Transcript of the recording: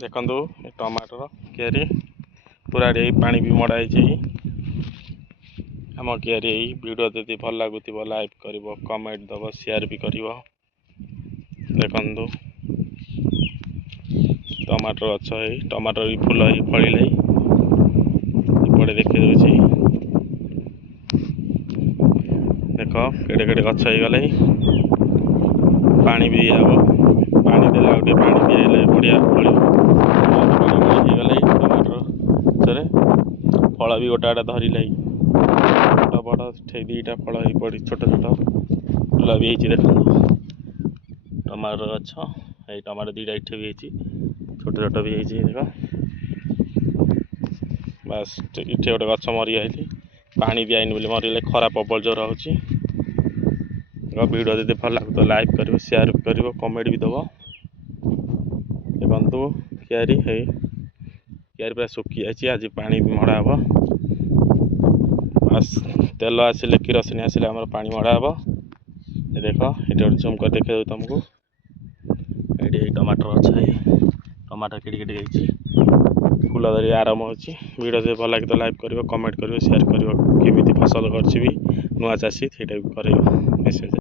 देखु टमाटर क्यारी पूरा पानी भी मड़ा आम क्यारी वीडियो यदि भल लगुव लाइक कर कमेंट दब शेयर भी कर देखु टमाटर गछ टमाटर भी फूल फल देखी देख केड़े केड़े गछ हो गले पानी भी हम पानी देला गोटे पानी दिए बढ़िया फल गले टमाटर फल भी गोटे आड़े धरल बड़ बड़ दीटा फल पड़ी छोट छोट फूल भी देख टमाटर गछ ये टमाटर दीटा इटे भी छोट छोट भी देख बास इटे गोटे गछ मरी जाए पानी दिखाई बोली मरगले खरा प्रबल जोर हो वीडियो यदि भल लगे तो लाइक कर शेयर कर कमेंट भी दब देखु क्यारी है क्यारी पूरा सुखी जाए आज पानी भी मड़ा हम बस तेल आसिले किरोसिन आसिले आम पानी मड़ा हम देख ये जूम कर देखे तुमको ये टमाटर अच्छा टमाटर केड़ी फूल धरी आरंभ हो वीडियो भल लगे तो लाइक कर कमेंट कर शेयर कर केमी फसल कर नुआ चाषी से कर मेसेज।